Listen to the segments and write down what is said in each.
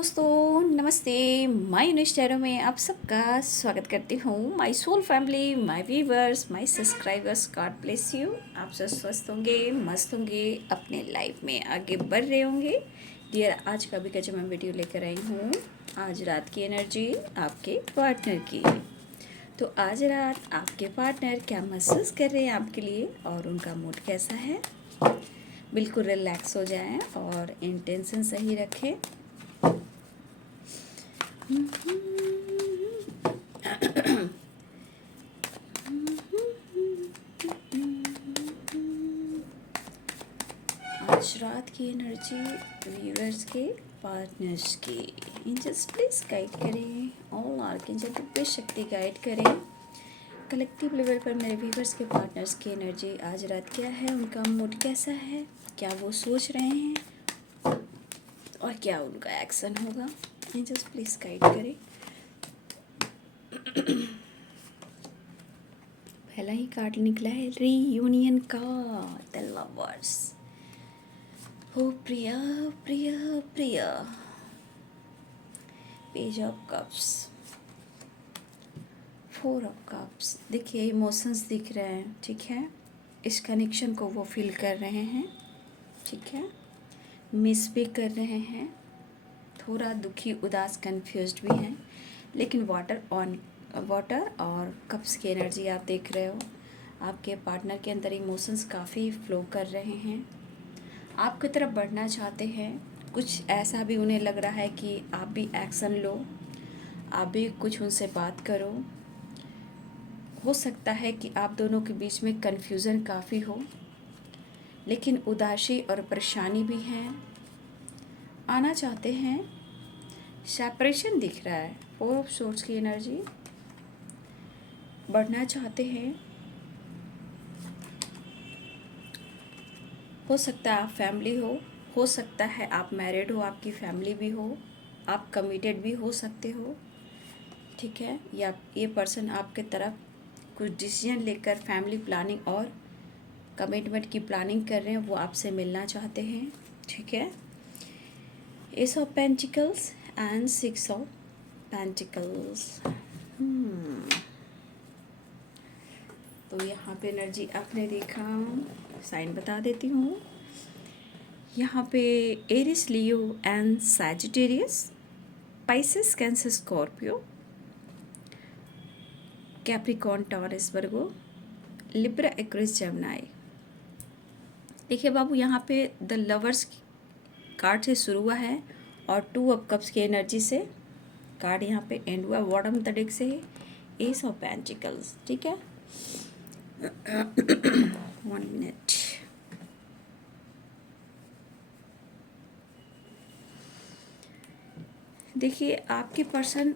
दोस्तों, नमस्ते। My news channel में आप सबका स्वागत करती हूँ। My soul family, my viewers, my subscribers, God bless you. आप सब स्वस्थ होंगे, मस्त होंगे, अपने लाइफ में आगे बढ़ रहे होंगे। डियर, आज का भी जो मैं वीडियो लेकर आई हूँ, आज रात की एनर्जी आपके पार्टनर की। तो आज रात आपके पार्टनर क्या महसूस कर रहे हैं आपके लिए और उनका मूड कैसा है। बिल्कुल रिलैक्स हो जाएं और इंटेंशन सही रखें। आज रात की एनर्जी व्यूअर्स के पार्टनर्स की। एंजल्स प्लीज गाइड करें, ऑल आर्कएंजल दिव्य शक्ति गाइड करें। कलेक्टिव लेवल पर मेरे व्यूअर्स के पार्टनर्स की एनर्जी आज रात क्या है, उनका मूड कैसा है, क्या वो सोच रहे हैं और क्या उनका एक्शन होगा। एंजल्स प्लीज गाइड करें। पहला ही कार्ड निकला है रीयूनियन का, द लवर्स। हो Priya Priya Priya, page of cups, four of cups. देखिए इमोशंस दिख रहे हैं, ठीक है। इस कनेक्शन को वो फील कर रहे हैं, ठीक है। मिस भी कर रहे हैं, थोड़ा दुखी, उदास, कंफ्यूज्ड भी हैं। लेकिन वाटर और कप्स की एनर्जी आप देख रहे हो। आपके पार्टनर के अंदर इमोशंस काफ़ी फ्लो कर रहे हैं, आपकी तरफ बढ़ना चाहते हैं। कुछ ऐसा भी उन्हें लग रहा है कि आप भी एक्शन लो, आप भी कुछ उनसे बात करो। हो सकता है कि आप दोनों के बीच में कन्फ्यूज़न काफ़ी हो, लेकिन उदासी और परेशानी भी है। आना चाहते हैं, सेपरेशन दिख रहा है, फोर ऑफ सोर्ड्स की एनर्जी। बढ़ना चाहते हैं, हो सकता है आप फैमिली हो सकता है आप मैरिड हो, आपकी फैमिली भी हो, आप कमिटेड भी हो सकते हो, ठीक है। या ये पर्सन आपके तरफ कुछ डिसीजन लेकर फैमिली प्लानिंग और कमिटमेंट की प्लानिंग कर रहे हैं, वो आपसे मिलना चाहते हैं, ठीक है। S of pentacles and six of pentacles. तो यहाँ पे एनर्जी आपने देखा, साइन बता देती हूँ। यहाँ पे Aries, Leo and Sagittarius, Pisces, Cancer, Scorpio, Capricorn, Taurus, Virgo, Libra, Aquarius, Gemini. देखिए बाबू, यहाँ पे द लवर्स कार्ड से शुरू हुआ है और टू ऑफ कप्स की एनर्जी से कार्ड यहाँ पे एंड हुआ। बॉटम ऑफ द डेक से एस ऑफ पेंटिकल्स, ठीक है। 1 मिनट। देखिए आपके पर्सन,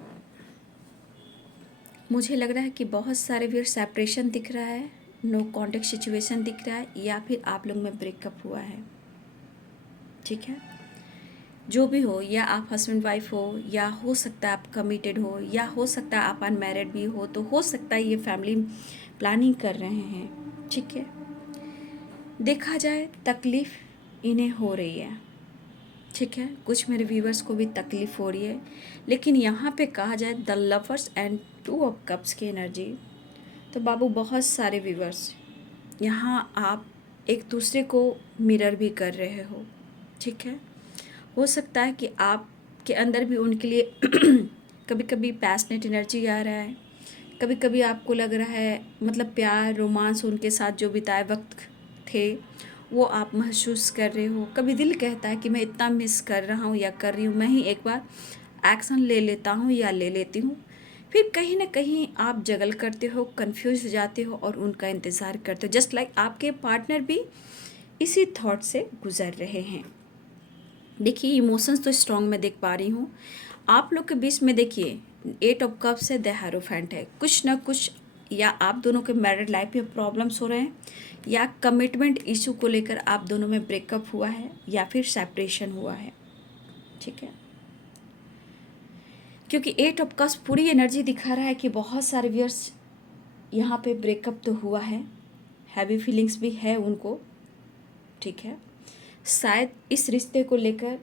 मुझे लग रहा है कि बहुत सारे भी सेपरेशन दिख रहा है, नो कॉन्टेक्ट सिचुएशन दिख रहा है, या फिर आप लोग में ब्रेकअप हुआ है, ठीक है। जो भी हो, या आप हस्बैंड वाइफ हो, या हो सकता है आप कमिटेड हो, या हो सकता है आप अनमैरिड भी हो, तो हो सकता है ये फैमिली प्लानिंग कर रहे हैं, ठीक है। देखा जाए तकलीफ़ इन्हें हो रही है, ठीक है। कुछ मेरे व्यूवर्स को भी तकलीफ़ हो रही है, लेकिन यहाँ पे कहा जाए the lovers and two of cups की एनर्जी, तो बाबू बहुत सारे व्यूवर्स यहाँ आप एक दूसरे को मिरर भी कर रहे हो, ठीक है। हो सकता है कि आपके अंदर भी उनके लिए कभी कभी पैशनेट एनर्जी आ रहा है, कभी कभी आपको लग रहा है मतलब प्यार, रोमांस, उनके साथ जो बिताए वक्त थे वो आप महसूस कर रहे हो। कभी दिल कहता है कि मैं इतना मिस कर रहा हूँ या कर रही हूँ, मैं ही एक बार एक्शन ले लेता हूँ या ले लेती हूँ। फिर कहीं ना कहीं आप जगल करते हो, कंफ्यूज हो जाते हो और उनका इंतज़ार करते हो। जस्ट लाइक आपके पार्टनर भी इसी थॉट से गुजर रहे हैं। देखिए इमोशंस तो स्ट्रॉन्ग मैं देख पा रही हूँ आप लोग के बीच में। देखिए 8 ऑफ कप्स है, द हेरोफेंट है। कुछ ना कुछ, या आप दोनों के मैरिड लाइफ में प्रॉब्लम्स हो रहे हैं, या कमिटमेंट इशू को लेकर आप दोनों में ब्रेकअप हुआ है, या फिर सेपरेशन हुआ है, ठीक है। क्योंकि 8 ऑफ कप्स पूरी एनर्जी दिखा रहा है कि बहुत सारे व्यूअर्स यहाँ पे ब्रेकअप तो हुआ है, हैवी फीलिंग्स भी है उनको, ठीक है। शायद इस रिश्ते को लेकर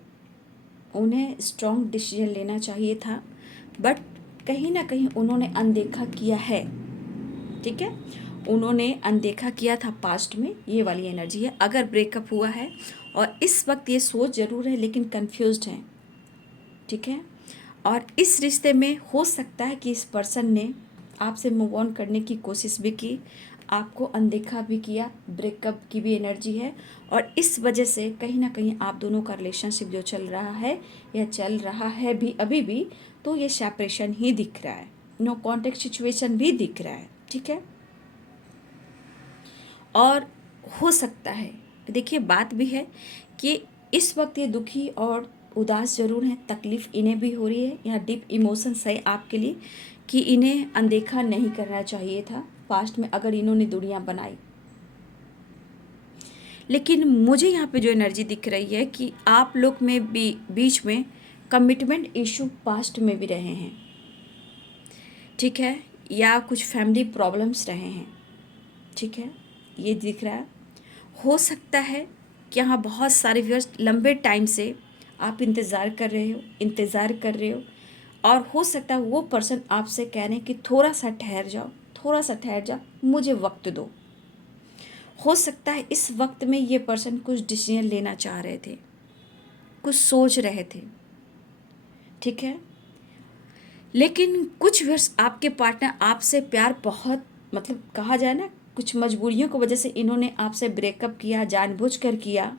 उन्हें स्ट्रॉन्ग डिसीजन लेना चाहिए था, बट कहीं ना कहीं उन्होंने अनदेखा किया है। ठीक है, उन्होंने अनदेखा किया था पास्ट में, ये वाली एनर्जी है। अगर ब्रेकअप हुआ है और इस वक्त ये सोच ज़रूर है लेकिन कंफ्यूज्ड हैं। ठीक है, और इस रिश्ते में हो सकता है कि इस पर्सन ने आपसे मूव ऑन करने की कोशिश भी की, आपको अनदेखा भी किया, ब्रेकअप की भी एनर्जी है। और इस वजह से कहीं ना कहीं आप दोनों का रिलेशनशिप जो चल रहा है या चल रहा है भी अभी भी, तो ये सेपरेशन ही दिख रहा है, नो कॉन्टेक्ट सिचुएशन भी दिख रहा है। ठीक है, और हो सकता है, देखिए बात भी है कि इस वक्त ये दुखी और उदास ज़रूर हैं, तकलीफ़ इन्हें भी हो रही है, यहाँ डीप इमोशंस है आपके लिए कि इन्हें अनदेखा नहीं करना चाहिए था पास्ट में अगर इन्होंने दुनिया बनाई। लेकिन मुझे यहाँ पे जो एनर्जी दिख रही है कि आप लोग में भी बीच में कमिटमेंट इशू पास्ट में भी रहे हैं। ठीक है, या कुछ फैमिली प्रॉब्लम्स रहे हैं। ठीक है, ये दिख रहा है। हो सकता है कि यहाँ बहुत सारे व्यूअर्स लंबे टाइम से आप इंतज़ार कर रहे हो और हो सकता है वो पर्सन आपसे कह रहे हैं कि थोड़ा सा ठहर जाओ, मुझे वक्त दो। हो सकता है इस वक्त में ये पर्सन कुछ डिसीजन लेना चाह रहे थे, कुछ सोच रहे थे। ठीक है, लेकिन कुछ व्यूअर्स आपके पार्टनर आपसे प्यार बहुत, मतलब कहा जाए ना, कुछ मजबूरियों की वजह से इन्होंने आपसे ब्रेकअप किया, जानबूझकर किया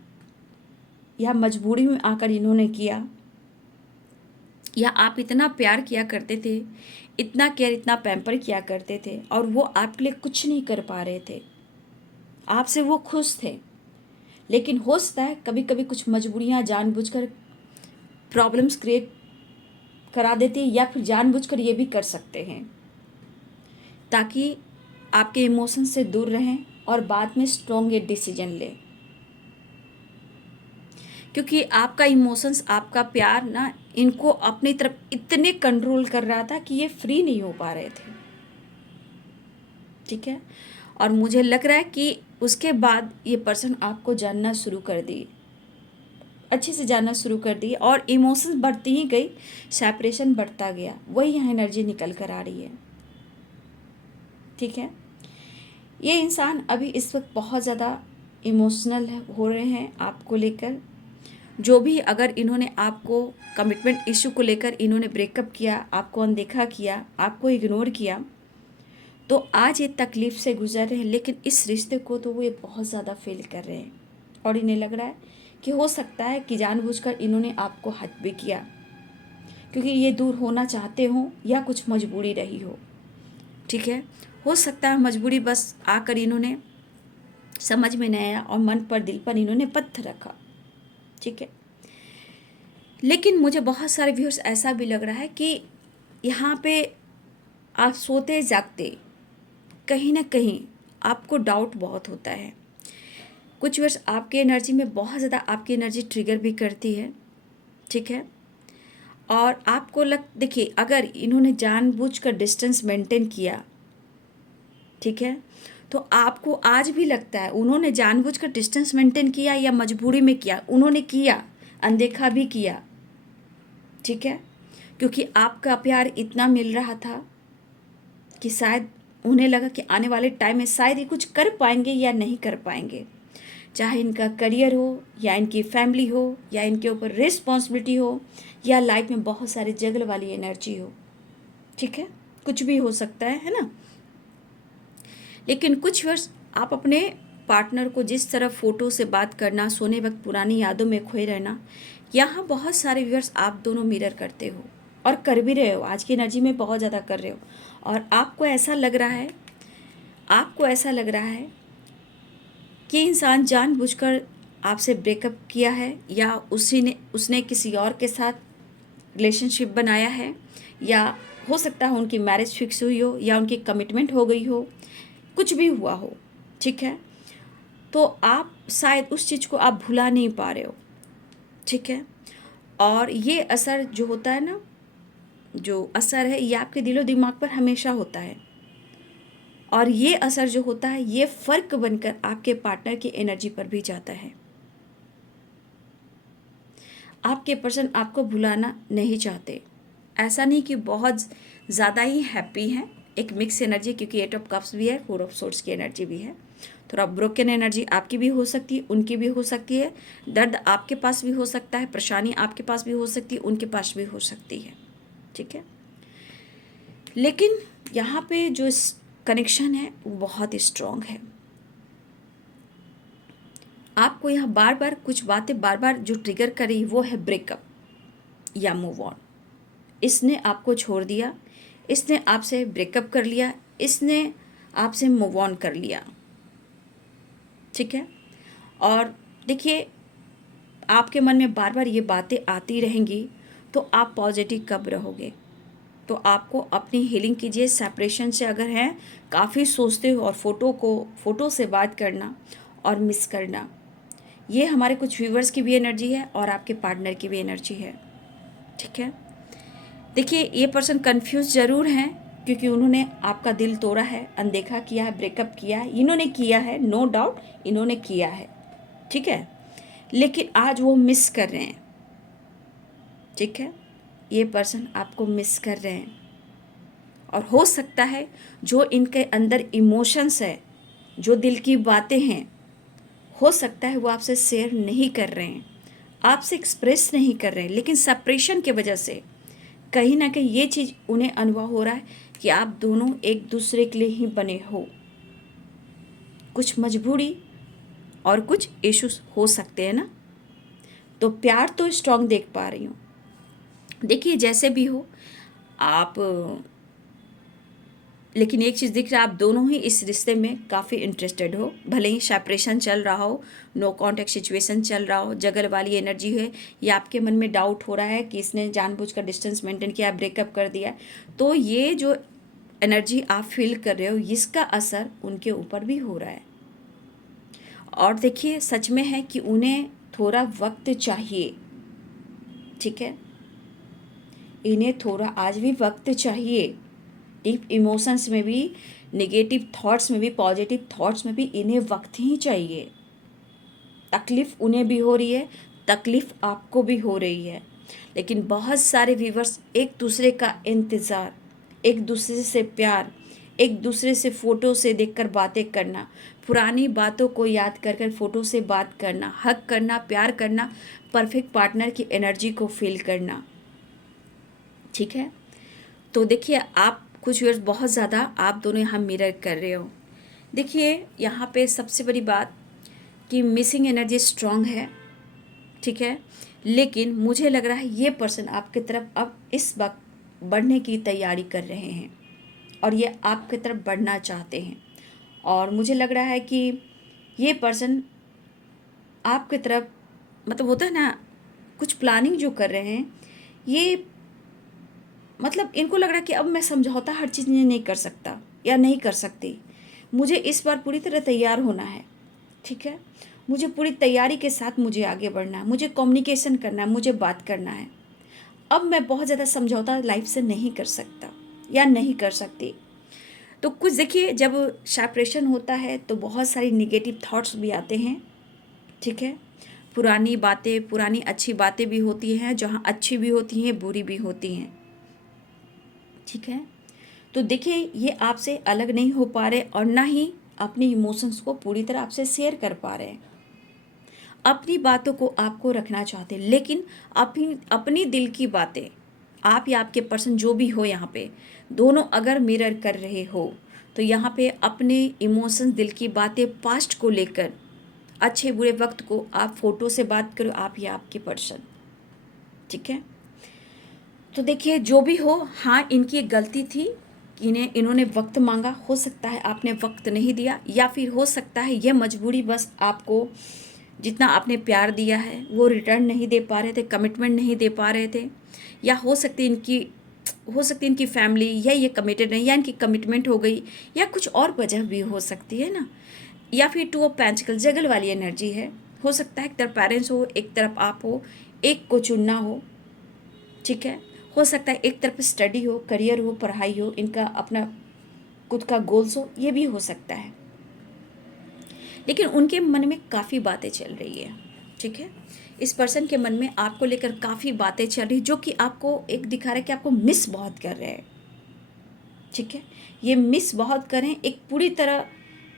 या मजबूरी में आकर इन्होंने किया, या आप इतना प्यार किया करते थे, इतना केयर, इतना पैम्पर किया करते थे और वो आपके लिए कुछ नहीं कर पा रहे थे, आपसे वो खुश थे। लेकिन हो सकता है कभी कभी कुछ मजबूरियाँ जानबूझकर प्रॉब्लम्स क्रिएट करा देती है, या फिर जानबूझकर ये भी कर सकते हैं ताकि आपके इमोशन से दूर रहें और बाद में स्ट्रॉन्ग ये डिसीजन लें। क्योंकि आपका इमोशंस, आपका प्यार ना इनको अपनी तरफ इतने कंट्रोल कर रहा था कि ये फ्री नहीं हो पा रहे थे। ठीक है, और मुझे लग रहा है कि उसके बाद ये पर्सन आपको जानना शुरू कर दी, अच्छे से जानना शुरू कर दी और इमोशंस बढ़ती ही गई, सेपरेशन बढ़ता गया, वही यहाँ एनर्जी निकल कर आ रही है। ठीक है, ये इंसान अभी इस वक्त बहुत ज़्यादा इमोशनल हो रहे हैं आपको लेकर। जो भी अगर इन्होंने आपको कमिटमेंट इशू को लेकर इन्होंने ब्रेकअप किया, आपको अनदेखा किया, आपको इग्नोर किया, तो आज ये तकलीफ़ से गुजर रहे हैं। लेकिन इस रिश्ते को तो वो ये बहुत ज़्यादा फील कर रहे हैं और इन्हें लग रहा है कि हो सकता है कि जानबूझकर इन्होंने आपको हट भी किया, क्योंकि ये दूर होना चाहते हो या कुछ मजबूरी रही हो। ठीक है, हो सकता है मजबूरी बस आकर इन्होंने समझ में नहीं आया और मन पर, दिल पर इन्होंने पत्थर रखा। ठीक है, लेकिन मुझे बहुत सारे व्यूअर्स ऐसा भी लग रहा है कि यहाँ पे आप सोते जागते कहीं ना कहीं आपको डाउट बहुत होता है। कुछ व्यूअर्स आपकी एनर्जी में बहुत ज़्यादा आपकी एनर्जी ट्रिगर भी करती है। ठीक है, और आपको देखिए अगर इन्होंने जानबूझकर डिस्टेंस मेंटेन किया, ठीक है, तो आपको आज भी लगता है उन्होंने जानबूझकर डिस्टेंस मेंटेन किया या मजबूरी में किया, उन्होंने किया, अनदेखा भी किया। ठीक है, क्योंकि आपका प्यार इतना मिल रहा था कि शायद उन्हें लगा कि आने वाले टाइम में शायद ये कुछ कर पाएंगे या नहीं कर पाएंगे, चाहे इनका करियर हो या इनकी फैमिली हो या इनके ऊपर रिस्पॉन्सिबिलिटी हो या लाइफ में बहुत सारे जगल वाली एनर्जी हो। ठीक है, कुछ भी हो सकता है ना। लेकिन कुछ वर्ष आप अपने पार्टनर को जिस तरह फ़ोटो से बात करना, सोने वक्त पुरानी यादों में खोए रहना, यहाँ बहुत सारे व्यूअर्स आप दोनों मिरर करते हो और कर भी रहे हो, आज की एनर्जी में बहुत ज़्यादा कर रहे हो। और आपको ऐसा लग रहा है कि इंसान जानबूझकर आपसे ब्रेकअप किया है या उसने किसी और के साथ रिलेशनशिप बनाया है, या हो सकता है उनकी मैरिज फिक्स हुई हो या उनकी कमिटमेंट हो गई हो, कुछ भी हुआ हो। ठीक है, तो आप शायद उस चीज़ को आप भुला नहीं पा रहे हो। ठीक है, और ये असर जो होता है ना, जो असर है ये आपके दिलो दिमाग पर हमेशा होता है, और ये असर जो होता है ये फ़र्क बनकर आपके पार्टनर की एनर्जी पर भी जाता है। आपके पर्सन आपको भुलाना नहीं चाहते। ऐसा नहीं कि बहुत ज़्यादा ही हैप्पी हैं, एक मिक्स एनर्जी, क्योंकि 8 ऑफ कप्स भी है, 4 ऑफ सोर्ड्स की एनर्जी भी है। थोड़ा ब्रोकन एनर्जी आपकी भी हो सकती है, उनकी भी हो सकती है। दर्द आपके पास भी हो सकता है, परेशानी आपके पास भी हो सकती है, उनके पास भी हो सकती है। ठीक है, लेकिन यहाँ पे जो कनेक्शन है वो बहुत स्ट्रॉन्ग है। आपको यहाँ बार बार कुछ बातें बार बार जो ट्रिगर कर रही वो है ब्रेकअप या मूव ऑन। इसने आपको छोड़ दिया, इसने आपसे ब्रेकअप कर लिया, इसने आपसे मूव ऑन कर लिया। ठीक है, और देखिए आपके मन में बार बार ये बातें आती रहेंगी तो आप पॉजिटिव कब रहोगे? तो आपको अपनी हीलिंग कीजिए। सेपरेशन से अगर हैं काफ़ी सोचते हो, और फ़ोटो से बात करना और मिस करना, ये हमारे कुछ व्यूवर्स की भी एनर्जी है और आपके पार्टनर की भी एनर्जी है। ठीक है, देखिए ये पर्सन कंफ्यूज ज़रूर हैं, क्योंकि उन्होंने आपका दिल तोड़ा है, अनदेखा किया है, ब्रेकअप किया है, इन्होंने किया है, नो डाउट इन्होंने किया है। ठीक है, लेकिन आज वो मिस कर रहे हैं। ठीक है, ये पर्सन आपको मिस कर रहे हैं, और हो सकता है जो इनके अंदर इमोशंस है, जो दिल की बातें हैं, हो सकता है वो आपसे शेयर नहीं कर रहे हैं, आपसे एक्सप्रेस नहीं कर रहे हैं, लेकिन सेपरेशन की वजह से कहीं ना कहीं ये चीज़ उन्हें अनुभव हो रहा है कि आप दोनों एक दूसरे के लिए ही बने हो। कुछ मजबूरी और कुछ इश्यूज हो सकते हैं ना, तो प्यार तो स्ट्रांग देख पा रही हूँ। देखिए जैसे भी हो आप, लेकिन एक चीज़ दिख रहा है, आप दोनों ही इस रिश्ते में काफ़ी इंटरेस्टेड हो। भले ही सेपरेशन चल रहा हो, नो कांटेक्ट सिचुएशन चल रहा हो, जगल वाली एनर्जी है, या आपके मन में डाउट हो रहा है कि इसने जानबूझकर डिस्टेंस मेंटेन किया, ब्रेकअप कर दिया, तो ये जो एनर्जी आप फील कर रहे हो, इसका असर उनके ऊपर भी हो रहा है। और देखिए सच में है कि उन्हें थोड़ा वक्त चाहिए। ठीक है, इन्हें थोड़ा आज भी वक्त चाहिए। डीप इमोशंस में भी, नेगेटिव थॉट्स में भी, पॉजिटिव थॉट्स में भी इन्हें वक्त ही चाहिए। तकलीफ़ उन्हें भी हो रही है, तकलीफ़ आपको भी हो रही है, लेकिन बहुत सारे व्यूवर्स एक दूसरे का इंतज़ार, एक दूसरे से प्यार, एक दूसरे से फ़ोटो से देखकर बातें करना, पुरानी बातों को याद कर कर फ़ोटो से बात करना, हग करना, प्यार करना, परफेक्ट पार्टनर की एनर्जी को फील करना। ठीक है, तो देखिए आप कुछ व्यूअर्स बहुत ज़्यादा आप दोनों यहाँ मिरर कर रहे हो। देखिए यहाँ पे सबसे बड़ी बात कि मिसिंग एनर्जी स्ट्रांग है। ठीक है, लेकिन मुझे लग रहा है ये पर्सन आपकी तरफ अब इस वक्त बढ़ने की तैयारी कर रहे हैं, और ये आपकी तरफ बढ़ना चाहते हैं। और मुझे लग रहा है कि ये पर्सन आपकी तरफ, मतलब होता है ना, कुछ प्लानिंग जो कर रहे हैं, ये मतलब इनको लग रहा है कि अब मैं समझौता हर चीज़ में नहीं कर सकता या नहीं कर सकती, मुझे इस बार पूरी तरह तैयार होना है। ठीक है, मुझे पूरी तैयारी के साथ मुझे आगे बढ़ना है, मुझे कम्युनिकेशन करना है, मुझे बात करना है। अब मैं बहुत ज़्यादा समझौता लाइफ से नहीं कर सकता या नहीं कर सकती। तो कुछ देखिए, जब सेपरेशन होता है तो बहुत सारी निगेटिव थॉट्स भी आते हैं। ठीक है, पुरानी बातें, पुरानी अच्छी बातें भी होती हैं, जहाँ अच्छी भी होती हैं, बुरी भी होती हैं। ठीक है, तो देखिए ये आपसे अलग नहीं हो पा रहे, और ना ही अपने इमोशंस को पूरी तरह आपसे शेयर कर पा रहे हैं। अपनी बातों को आपको रखना चाहते हैं, लेकिन अपनी अपनी दिल की बातें, आप या आपके पर्सन जो भी हो, यहाँ पे दोनों अगर मिरर कर रहे हो, तो यहाँ पे अपने इमोशंस, दिल की बातें, पास्ट को लेकर, अच्छे बुरे वक्त को आप फ़ोटो से बात करो, आप या आपके पर्सन। ठीक है, तो देखिए जो भी हो, हाँ इनकी एक गलती थी कि इन्होंने वक्त मांगा, हो सकता है आपने वक्त नहीं दिया, या फिर हो सकता है ये मजबूरी, बस आपको जितना आपने प्यार दिया है वो रिटर्न नहीं दे पा रहे थे, कमिटमेंट नहीं दे पा रहे थे, या हो सकती इनकी फैमिली, या ये कमिटेड नहीं, या इनकी कमिटमेंट हो गई, या कुछ और वजह भी हो सकती है ना। या फिर 2 ऑफ पेंटिकल जगल वाली एनर्जी है, हो सकता है एक तरफ पेरेंट्स हो, एक तरफ आप हो, एक को चुनना हो। ठीक है, हो सकता है एक तरफ स्टडी हो, करियर हो, पढ़ाई हो, इनका अपना खुद का गोल्स हो, ये भी हो सकता है। लेकिन उनके मन में काफ़ी बातें चल रही है। ठीक है। इस पर्सन के मन में आपको लेकर काफ़ी बातें चल रही जो कि आपको एक दिखा रहा है कि आपको मिस बहुत कर रहे हैं। ठीक है, ये मिस बहुत करें एक पूरी तरह,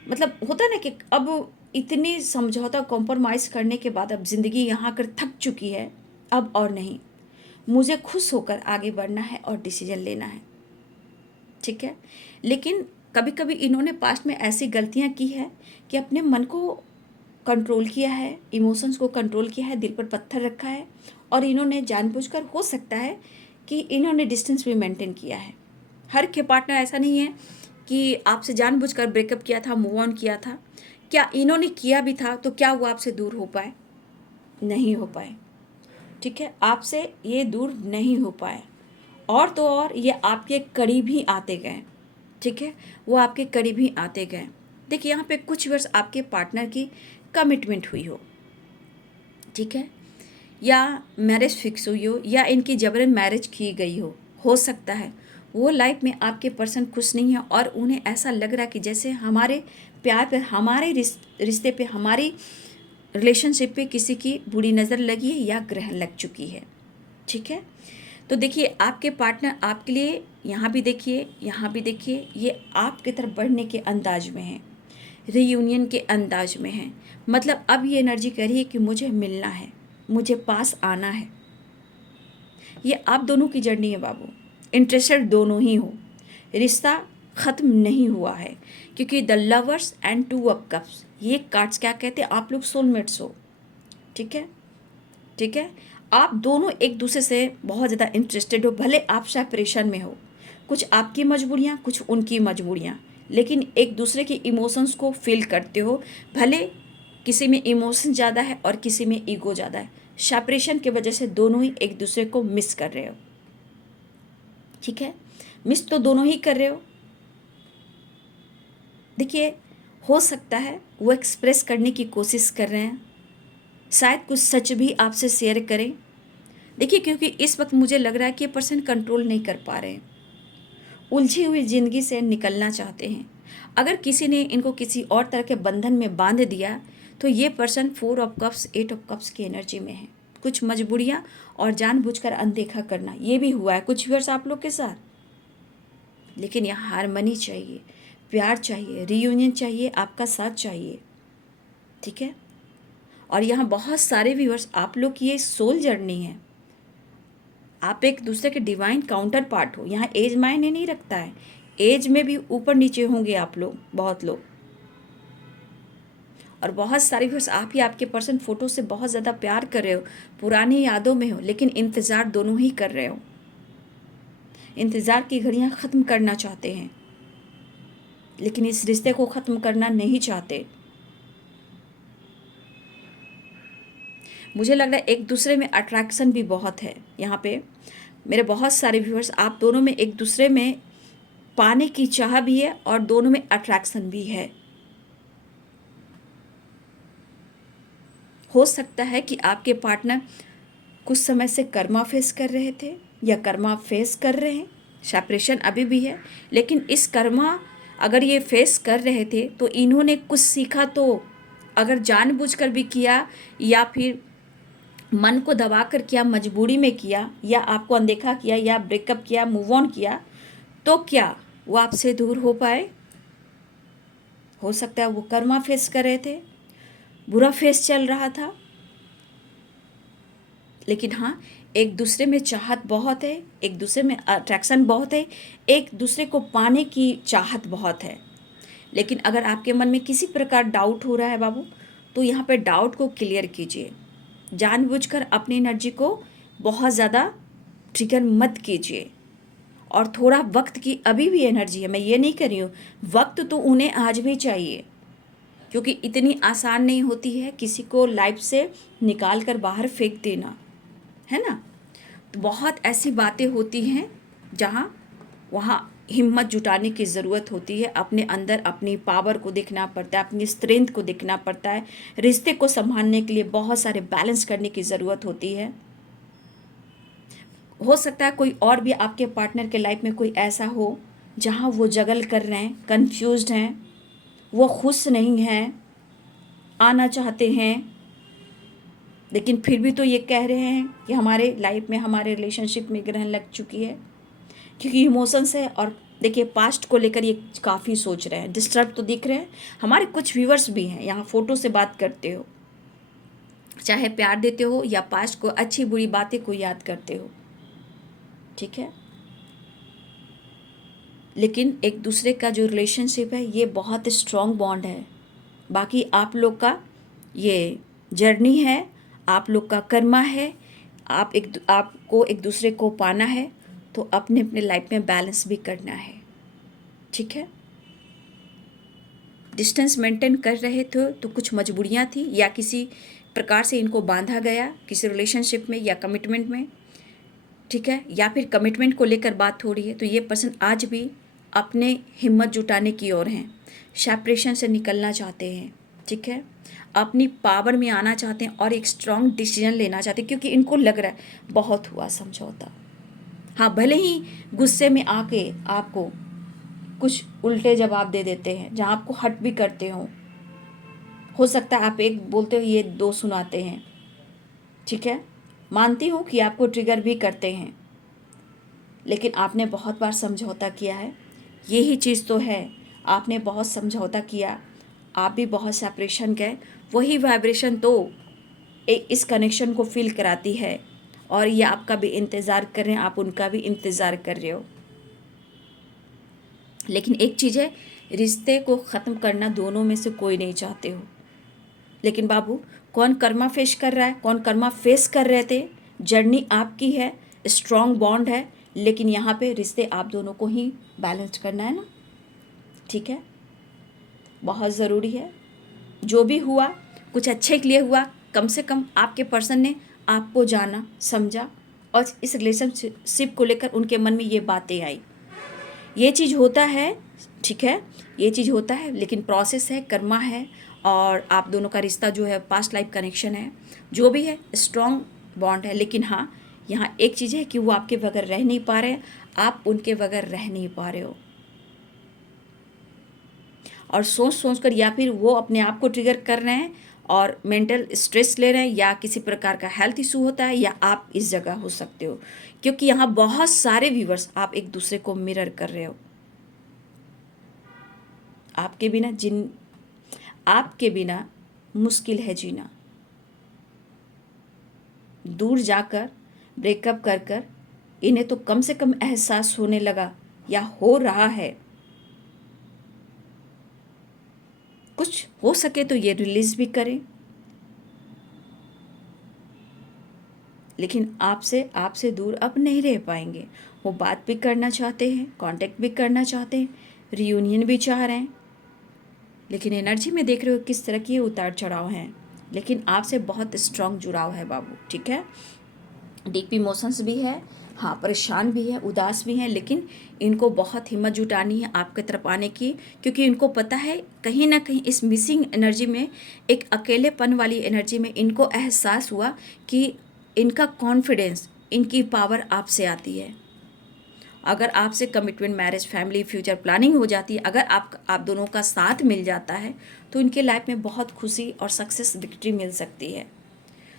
मतलब होता है ना कि अब इतनी समझौता कॉम्प्रोमाइज़ करने के बाद अब ज़िंदगी यहाँ कर थक चुकी है, अब और नहीं, मुझे खुश होकर आगे बढ़ना है और डिसीजन लेना है। ठीक है, लेकिन कभी कभी इन्होंने पास्ट में ऐसी गलतियाँ की है कि अपने मन को कंट्रोल किया है, इमोशंस को कंट्रोल किया है, दिल पर पत्थर रखा है, और इन्होंने जानबूझकर, हो सकता है कि इन्होंने डिस्टेंस भी मेंटेन किया है। हर के पार्टनर ऐसा नहीं है कि आपसे जानबूझकर ब्रेकअप किया था, मूव ऑन किया था। क्या इन्होंने किया भी था तो क्या वो आपसे दूर हो पाए? नहीं हो पाए। ठीक है, आपसे ये दूर नहीं हो पाए, और तो और ये आपके करीब ही आते गए। ठीक है, वो आपके करीब ही आते गए। देखिए, यहाँ पे कुछ वर्ष आपके पार्टनर की कमिटमेंट हुई हो, ठीक है, या मैरिज फिक्स हुई हो, या इनकी जबरन मैरिज की गई हो सकता है वो लाइफ में आपके पर्सन खुश नहीं है, और उन्हें ऐसा लग रहा कि जैसे हमारे प्यार पे, हमारे रिश्ते पे, हमारी रिलेशनशिप पे किसी की बुरी नज़र लगी है या ग्रहण लग चुकी है। ठीक है, तो देखिए, आपके पार्टनर आपके लिए यहाँ भी देखिए, यहाँ भी देखिए, ये आपकी तरफ बढ़ने के अंदाज में है, रीयूनियन के अंदाज में है। मतलब अब ये एनर्जी कह रही है कि मुझे मिलना है, मुझे पास आना है। ये आप दोनों की जर्नी है बाबू, इंटरेस्टेड दोनों ही हो, रिश्ता ख़त्म नहीं हुआ है, क्योंकि the lovers and two of cups, ये कार्ड्स क्या कहते हैं, आप लोग सोलमेट्स हो। ठीक है, ठीक है, आप दोनों एक दूसरे से बहुत ज़्यादा इंटरेस्टेड हो, भले आप सेपरेशन में हो, कुछ आपकी मजबूरियाँ, कुछ उनकी मजबूरियाँ, लेकिन एक दूसरे की इमोशंस को फील करते हो। भले किसी में इमोशन ज़्यादा है और किसी में ईगो ज़्यादा है, सेपरेशन की वजह से दोनों ही एक दूसरे को मिस कर रहे हो। ठीक है, मिस तो दोनों ही कर रहे हो। देखिए, हो सकता है वो एक्सप्रेस करने की कोशिश कर रहे हैं, शायद कुछ सच भी आपसे शेयर करें। देखिए, क्योंकि इस वक्त मुझे लग रहा है कि ये पर्सन कंट्रोल नहीं कर पा रहे हैं, उलझी हुई ज़िंदगी से निकलना चाहते हैं। अगर किसी ने इनको किसी और तरह के बंधन में बांध दिया तो ये person 4 of cups 8 of cups की एनर्जी में है। कुछ मजबूरियाँ और जानबूझकर अनदेखा करना, ये भी हुआ है कुछ व्यूअर्स आप लोग के साथ। लेकिन यहाँ हारमनी चाहिए, प्यार चाहिए, रीयूनियन चाहिए, आपका साथ चाहिए। ठीक है, और यहाँ बहुत सारे व्यूअर्स आप लोग की ये सोल जर्नी है, आप एक दूसरे के डिवाइन काउंटर पार्ट हो। यहाँ एज मायने नहीं रखता है, एज में भी ऊपर नीचे होंगे आप लोग, बहुत लोग, और बहुत सारे व्यूअर्स आप ही आपके पर्सन फोटो से बहुत ज़्यादा प्यार कर रहे हो, पुरानी यादों में हो, लेकिन इंतज़ार दोनों ही कर रहे हो, इंतज़ार की घड़ियाँ ख़त्म करना चाहते हैं, लेकिन इस रिश्ते को ख़त्म करना नहीं चाहते। मुझे लग रहा है एक दूसरे में अट्रैक्शन भी बहुत है। यहाँ पे मेरे बहुत सारे व्यूअर्स, आप दोनों में एक दूसरे में पाने की चाह भी है और दोनों में अट्रैक्शन भी है। हो सकता है कि आपके पार्टनर कुछ समय से कर्मा फेस कर रहे थे या कर्मा फेस कर रहे हैं, सेपरेशन अभी भी है, लेकिन इस कर्मा अगर ये फेस कर रहे थे तो इन्होंने कुछ सीखा, तो अगर जानबूझकर भी किया या फिर मन को दबाकर किया, मजबूरी में किया, या आपको अनदेखा किया, या ब्रेकअप किया, मूव ऑन किया, तो क्या वो आपसे दूर हो पाए? हो सकता है वो कर्मा फेस कर रहे थे, बुरा फेस चल रहा था, लेकिन हाँ, एक दूसरे में चाहत बहुत है, एक दूसरे में अट्रैक्शन बहुत है, एक दूसरे को पाने की चाहत बहुत है। लेकिन अगर आपके मन में किसी प्रकार डाउट हो रहा है बाबू, तो यहाँ पे डाउट को क्लियर कीजिए, जानबूझकर अपनी एनर्जी को बहुत ज़्यादा ट्रिगर मत कीजिए, और थोड़ा वक्त की अभी भी एनर्जी है, मैं ये नहीं कर रही हूँ, वक्त तो उन्हें आज भी चाहिए, क्योंकि इतनी आसान नहीं होती है किसी को लाइफ से निकाल कर बाहर फेंक देना, है ना। तो बहुत ऐसी बातें होती हैं जहाँ वहाँ हिम्मत जुटाने की ज़रूरत होती है, अपने अंदर अपनी पावर को देखना पड़ता है, अपनी स्ट्रेंथ को देखना पड़ता है, रिश्ते को संभालने के लिए बहुत सारे बैलेंस करने की ज़रूरत होती है। हो सकता है कोई और भी आपके पार्टनर के लाइफ में कोई ऐसा हो जहाँ वो जगल कर रहे हैं, कंफ्यूज्ड हैं, वो खुश नहीं हैं, आना चाहते हैं, लेकिन फिर भी तो ये कह रहे हैं कि हमारे लाइफ में, हमारे रिलेशनशिप में ग्रहण लग चुकी है, क्योंकि इमोशंस है। और देखिए पास्ट को लेकर ये काफ़ी सोच रहे हैं, डिस्टर्ब तो दिख रहे हैं। हमारे कुछ व्यूवर्स भी हैं, यहाँ फ़ोटो से बात करते हो, चाहे प्यार देते हो या पास्ट को अच्छी बुरी बातें को याद करते हो, ठीक है। लेकिन एक दूसरे का जो रिलेशनशिप है ये बहुत स्ट्रॉन्ग बॉन्ड है। बाकी आप लोग का ये जर्नी है, आप लोग का कर्मा है, आपको एक दूसरे को पाना है, तो अपने अपने लाइफ में बैलेंस भी करना है, ठीक है। डिस्टेंस मेंटेन कर रहे थे तो कुछ मजबूरियां थी, या किसी प्रकार से इनको बांधा गया किसी रिलेशनशिप में या कमिटमेंट में, ठीक है, या फिर कमिटमेंट को लेकर बात हो रही है। तो ये पर्सन आज भी अपने हिम्मत जुटाने की ओर हैं, सेपरेशन से निकलना चाहते हैं, ठीक है, अपनी पावर में आना चाहते हैं और एक स्ट्रॉन्ग डिसीजन लेना चाहते हैं, क्योंकि इनको लग रहा है बहुत हुआ समझौता। हाँ, भले ही गुस्से में आके आपको कुछ उल्टे जवाब दे देते हैं, जहाँ आपको हर्ट भी करते हो सकता है आप एक बोलते हो ये दो सुनाते हैं, ठीक है, मानती हूँ कि आपको ट्रिगर भी करते हैं, लेकिन आपने बहुत बार समझौता किया है। यही चीज़ तो है, आपने बहुत समझौता किया, आप भी बहुत सेपरेशन गए, वही वाइब्रेशन तो इस कनेक्शन को फील कराती है, और ये आपका भी इंतज़ार कर रहे हैं, आप उनका भी इंतज़ार कर रहे हो। लेकिन एक चीज़ है, रिश्ते को ख़त्म करना दोनों में से कोई नहीं चाहते हो। लेकिन बाबू, कौन कर्मा फेस कर रहा है, कौन कर्मा फेस कर रहे थे, जर्नी आपकी है, स्ट्रॉन्ग बॉन्ड है, लेकिन यहाँ पे रिश्ते आप दोनों को ही बैलेंस करना है ना, ठीक है, बहुत ज़रूरी है। जो भी हुआ कुछ अच्छे के लिए हुआ, कम से कम आपके पर्सन ने आपको जाना, समझा, और इस रिलेशनशिप को लेकर उनके मन में ये बातें आई। ये चीज़ होता है, ठीक है, ये चीज़ होता है, लेकिन प्रोसेस है, कर्मा है, और आप दोनों का रिश्ता जो है पास्ट लाइफ कनेक्शन है, जो भी है स्ट्रॉन्ग बॉन्ड है। लेकिन हाँ, यहाँ एक चीज़ है कि वो आपके बगैर रह नहीं पा रहे, आप उनके बगैर रह नहीं पा रहे हो, और सोच सोच कर या फिर वो अपने आप को ट्रिगर कर रहे हैं और मेंटल स्ट्रेस ले रहे हैं, या किसी प्रकार का हेल्थ इशू होता है, या आप इस जगह हो सकते हो, क्योंकि यहाँ बहुत सारे व्यूवर्स आप एक दूसरे को मिरर कर रहे हो। आपके बिना मुश्किल है जीना। दूर जाकर ब्रेकअप कर कर इन्हें तो कम से कम एहसास होने लगा, या हो रहा है, कुछ हो सके तो ये रिलीज भी करें। लेकिन आपसे दूर अब नहीं रह पाएंगे। वो बात भी करना चाहते हैं, कांटेक्ट भी करना चाहते हैं, रियूनियन भी चाह रहे हैं, लेकिन एनर्जी में देख रहे हो किस तरह की उतार चढ़ाव हैं। लेकिन आपसे बहुत स्ट्रांग जुड़ाव है बाबू, ठीक है, डीप इमोशंस भी है, हाँ परेशान भी है, उदास भी हैं, लेकिन इनको बहुत हिम्मत जुटानी है आपके तरफ आने की, क्योंकि इनको पता है कहीं ना कहीं इस मिसिंग एनर्जी में, एक अकेलेपन वाली एनर्जी में इनको एहसास हुआ कि इनका कॉन्फिडेंस, इनकी पावर आपसे आती है। अगर आपसे commitment, marriage, family, future planning हो जाती है, अगर आप दोनों का साथ मिल जाता है, तो इनके लाइफ में बहुत खुशी और सक्सेस, विक्ट्री मिल सकती है।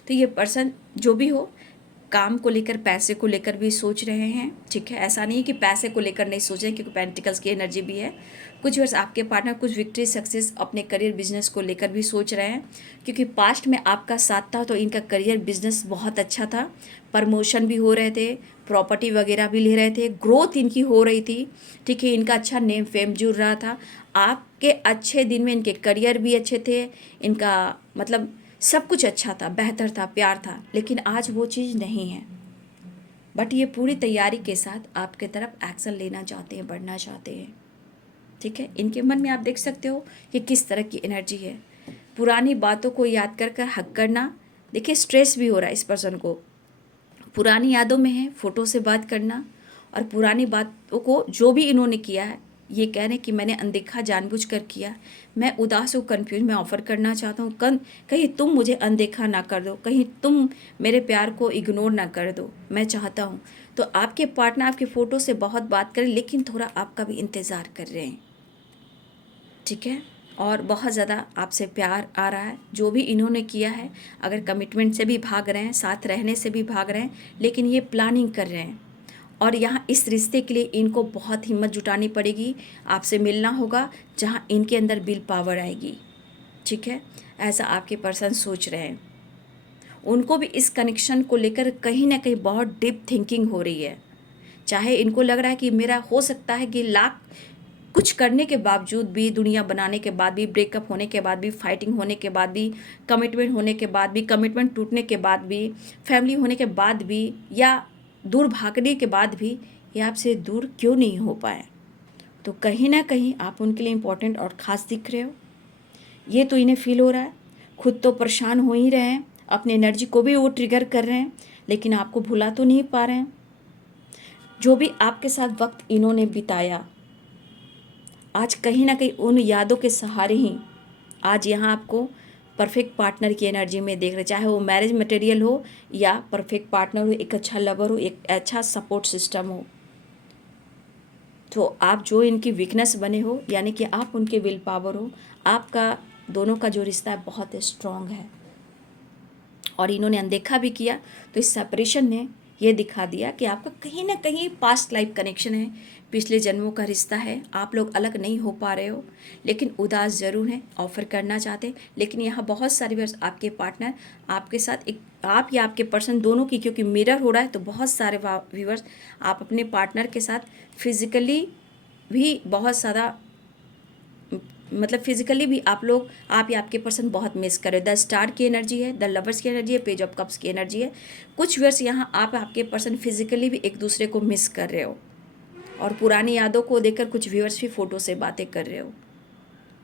तो ये पर्सन जो भी हो, काम को लेकर, पैसे को लेकर भी सोच रहे हैं, ठीक है, ऐसा नहीं है कि पैसे को लेकर नहीं सोच रहे हैं, क्योंकि पेंटिकल्स की एनर्जी भी है। कुछ वर्ष आपके पार्टनर कुछ विक्ट्री, सक्सेस, अपने करियर, बिजनेस को लेकर भी सोच रहे हैं, क्योंकि पास्ट में आपका साथ था तो इनका करियर, बिजनेस बहुत अच्छा था, प्रमोशन भी हो रहे थे, प्रॉपर्टी वगैरह भी ले रहे थे, ग्रोथ इनकी हो रही थी, ठीक है, इनका अच्छा नेम फेम जुड़ रहा था। आपके अच्छे दिन में इनके करियर भी अच्छे थे, इनका मतलब सब कुछ अच्छा था, बेहतर था, प्यार था, लेकिन आज वो चीज़ नहीं है। बट ये पूरी तैयारी के साथ आपके तरफ एक्शन लेना चाहते हैं, बढ़ना चाहते हैं, ठीक है। इनके मन में आप देख सकते हो कि किस तरह की एनर्जी है। पुरानी बातों को याद कर कर हक करना, देखिए स्ट्रेस भी हो रहा है इस पर्सन को, पुरानी यादों में है, फ़ोटो से बात करना, और पुरानी बातों को जो भी इन्होंने किया है, ये कह रहे हैं कि मैंने अनदेखा जानबूझकर किया, मैं उदास हूँ, कन्फ्यूज, मैं ऑफ़र करना चाहता हूँ, कहीं तुम मुझे अनदेखा ना कर दो, कहीं तुम मेरे प्यार को इग्नोर ना कर दो, मैं चाहता हूँ। तो आपके पार्टनर आपके फ़ोटो से बहुत बात करें, लेकिन थोड़ा आपका भी इंतज़ार कर रहे हैं, ठीक है। और बहुत ज़्यादा आपसे प्यार आ रहा है। जो भी इन्होंने किया है, अगर कमिटमेंट से भी भाग रहे हैं, साथ रहने से भी भाग रहे हैं, लेकिन ये प्लानिंग कर रहे हैं और यहाँ इस रिश्ते के लिए इनको बहुत हिम्मत जुटानी पड़ेगी। आपसे मिलना होगा जहाँ इनके अंदर विल पावर आएगी, ठीक है। ऐसा आपके पर्सन सोच रहे हैं। उनको भी इस कनेक्शन को लेकर कहीं ना कहीं बहुत डीप थिंकिंग हो रही है। चाहे इनको लग रहा है कि मेरा हो सकता है कि लाख कुछ करने के बावजूद भी, दुनिया बनाने के बाद भी, ब्रेकअप होने के बाद भी, फाइटिंग होने के बाद भी, कमिटमेंट होने के बाद भी, कमिटमेंट टूटने के बाद भी, फैमिली होने के बाद भी, या दूर भागने के बाद भी ये आपसे दूर क्यों नहीं हो पाए। तो कहीं ना कहीं आप उनके लिए इम्पोर्टेंट और ख़ास दिख रहे हो, ये तो इन्हें फील हो रहा है। खुद तो परेशान हो ही रहे हैं, अपनी एनर्जी को भी वो ट्रिगर कर रहे हैं, लेकिन आपको भुला तो नहीं पा रहे हैं। जो भी आपके साथ वक्त इन्होंने बिताया, आज कहीं ना कहीं उन यादों के सहारे ही आज यहाँ आपको परफेक्ट पार्टनर की एनर्जी में देख रहे। चाहे वो मैरिज मटेरियल हो या परफेक्ट पार्टनर हो, एक अच्छा लवर हो, एक अच्छा सपोर्ट सिस्टम हो, तो आप जो इनकी वीकनेस बने हो, यानी कि आप उनके विल पावर हो। आपका दोनों का जो रिश्ता है बहुत स्ट्रांग है और इन्होंने अनदेखा भी किया। तो इस सेपरेशन ने ये दिखा दिया कि आपका कहीं ना कहीं पास्ट लाइफ कनेक्शन है, पिछले जन्मों का रिश्ता है। आप लोग अलग नहीं हो पा रहे हो, लेकिन उदास ज़रूर हैं, ऑफ़र करना चाहते हैं। लेकिन यहाँ बहुत सारे व्यूअर्स, आपके पार्टनर आपके साथ, एक आप या आपके पर्सन दोनों की, क्योंकि मिरर हो रहा है, तो बहुत सारे व्यूअर्स आप अपने पार्टनर के साथ फिज़िकली भी बहुत ज़्यादा, मतलब फिजिकली भी आप लोग, आप या आपके पर्सन बहुत मिस कर रहे हो। द स्टार की एनर्जी है, द लवर्स की एनर्जी है, पेज ऑफ कप्स की एनर्जी है। कुछ वर्ष यहाँ आप आपके पर्सन फिजिकली भी एक दूसरे को मिस कर रहे हो और पुरानी यादों को देखकर कुछ व्यूअर्स भी फ़ोटो से बातें कर रहे हो,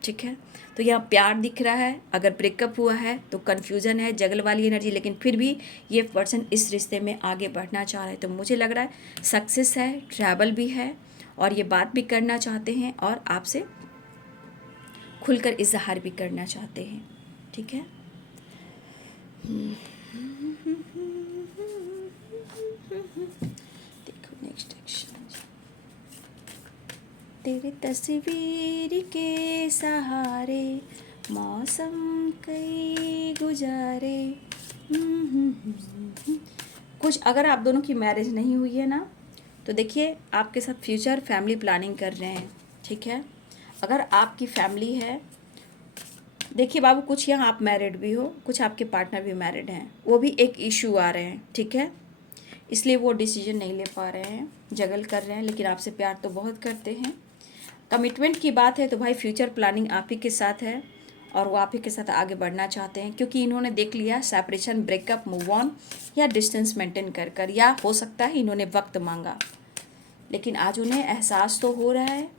ठीक है। तो यहाँ प्यार दिख रहा है। अगर ब्रेकअप हुआ है तो कन्फ्यूज़न है, जगल वाली एनर्जी, लेकिन फिर भी ये पर्सन इस रिश्ते में आगे बढ़ना चाह रहे हैं। तो मुझे लग रहा है सक्सेस है, ट्रैवल भी है और ये बात भी करना चाहते हैं और आपसे खुलकर इजहार भी करना चाहते हैं, ठीक है। देखो नेक्स्ट एक्शन, तेरी तस्वीर के सहारे मौसम कई गुजारे। कुछ अगर आप दोनों की मैरिज नहीं हुई है ना, तो देखिए आपके साथ फ्यूचर फैमिली प्लानिंग कर रहे हैं, ठीक है। अगर आपकी फैमिली है, देखिए बाबू, कुछ यहाँ आप मैरिड भी हो, कुछ आपके पार्टनर भी मैरिड हैं, वो भी एक इशू आ रहे हैं, ठीक है। इसलिए वो डिसीजन नहीं ले पा रहे हैं, जगल कर रहे हैं, लेकिन आपसे प्यार तो बहुत करते हैं। कमिटमेंट की बात है तो भाई फ्यूचर प्लानिंग आप ही के साथ है और वो आप ही के साथ आगे बढ़ना चाहते हैं, क्योंकि इन्होंने देख लिया सेपरेशन, ब्रेकअप, मूव ऑन या डिस्टेंस मेंटेन कर, या हो सकता है इन्होंने वक्त मांगा, लेकिन आज उन्हें एहसास तो हो रहा है।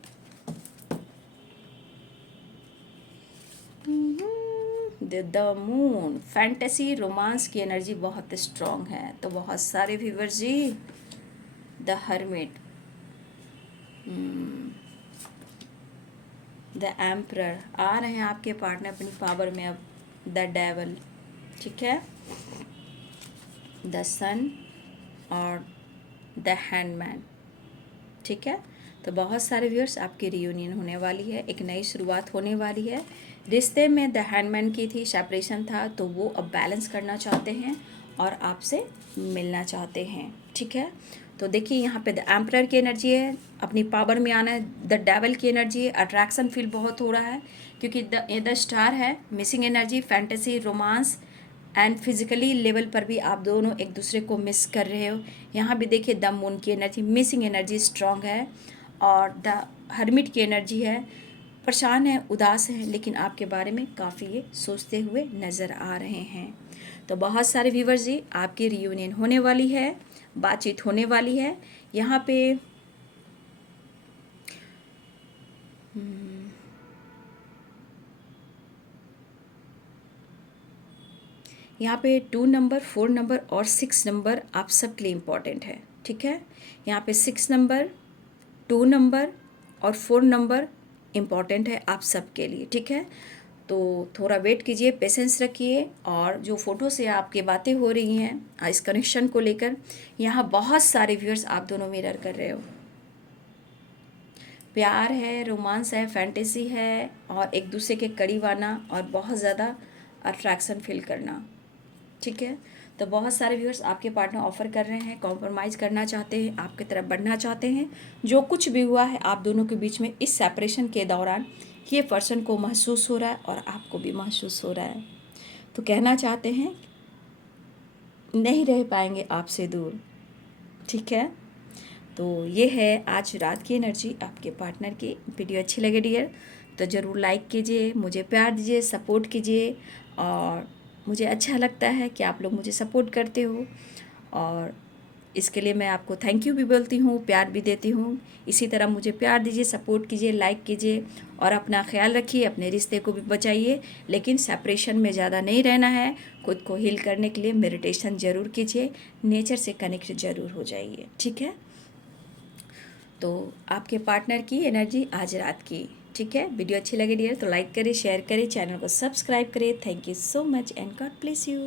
द मून, फैंटेसी रोमांस की एनर्जी बहुत स्ट्रॉन्ग है। तो बहुत सारे व्यूअर्स जी, द हर्मिट, द एम्परर आ रहे हैं आपके पार्टनर अपनी पावर में अब। द डेवल, ठीक है, द सन और द हैंडमैन, ठीक है। तो बहुत सारे व्यूअर्स, आपकी रियूनियन होने वाली है, एक नई शुरुआत होने वाली है। रिश्ते में द हैंडमैन की थी, सेपरेशन था, तो वो अब बैलेंस करना चाहते हैं और आपसे मिलना चाहते हैं, ठीक है। तो देखिए यहाँ पे द एम्परर की एनर्जी है, अपनी पावर में आना है। द डेवल की एनर्जी है, अट्रैक्शन फील बहुत हो रहा है, क्योंकि द स्टार है, missing energy, fantasy, romance and physically level पर भी आप दोनों एक दूसरे को मिस कर रहे हो। यहाँ भी देखिए द मून की एनर्जी, मिसिंग एनर्जी स्ट्रांग है और द हर्मिट की एनर्जी है, परेशान है, उदास है, लेकिन आपके बारे में काफ़ी ये सोचते हुए नज़र आ रहे हैं। तो बहुत सारे व्यूवर्स जी, आपकी रियूनियन होने वाली है, बातचीत होने वाली है। यहाँ पे यहाँ पे 2 नंबर, 4 नंबर और 6 नंबर आप सब के लिए इम्पॉर्टेंट है, ठीक है। यहाँ पे 6 नंबर, 2 नंबर और 4 नंबर इम्पॉर्टेंट है आप सब के लिए, ठीक है। तो थोड़ा वेट कीजिए, पेशेंस रखिए। और जो फ़ोटो से आपकी बातें हो रही हैं इस कनेक्शन को लेकर, यहाँ बहुत सारे व्यूअर्स आप दोनों मिरर कर रहे हो। प्यार है, रोमांस है, फैंटेसी है और एक दूसरे के करीब आना और बहुत ज़्यादा अट्रैक्शन फील करना। ठीक है, तो बहुत सारे व्यूअर्स आपके पार्टनर ऑफर कर रहे हैं, कॉम्प्रोमाइज़ करना चाहते हैं, आपकी तरफ बढ़ना चाहते हैं। जो कुछ भी हुआ है आप दोनों के बीच में इस सेपरेशन के दौरान ये पर्सन को महसूस हो रहा है और आपको भी महसूस हो रहा है। तो कहना चाहते हैं नहीं रह पाएंगे आपसे दूर। ठीक है, तो ये है आज रात की एनर्जी आपके पार्टनर की। वीडियो अच्छी लगे डियर तो ज़रूर लाइक कीजिए, मुझे प्यार दीजिए, सपोर्ट कीजिए। और मुझे अच्छा लगता है कि आप लोग मुझे सपोर्ट करते हो और इसके लिए मैं आपको थैंक यू भी बोलती हूँ, प्यार भी देती हूँ। इसी तरह मुझे प्यार दीजिए, सपोर्ट कीजिए, लाइक कीजिए और अपना ख्याल रखिए, अपने रिश्ते को भी बचाइए। लेकिन सेपरेशन में ज़्यादा नहीं रहना है। खुद को हील करने के लिए मेडिटेशन ज़रूर कीजिए, नेचर से कनेक्ट ज़रूर हो जाइए। ठीक है, तो आपके पार्टनर की एनर्जी आज रात की। ठीक है, वीडियो अच्छी लगे डियर तो लाइक करें, शेयर करें, चैनल को सब्सक्राइब करें। Thank you so much and God bless you.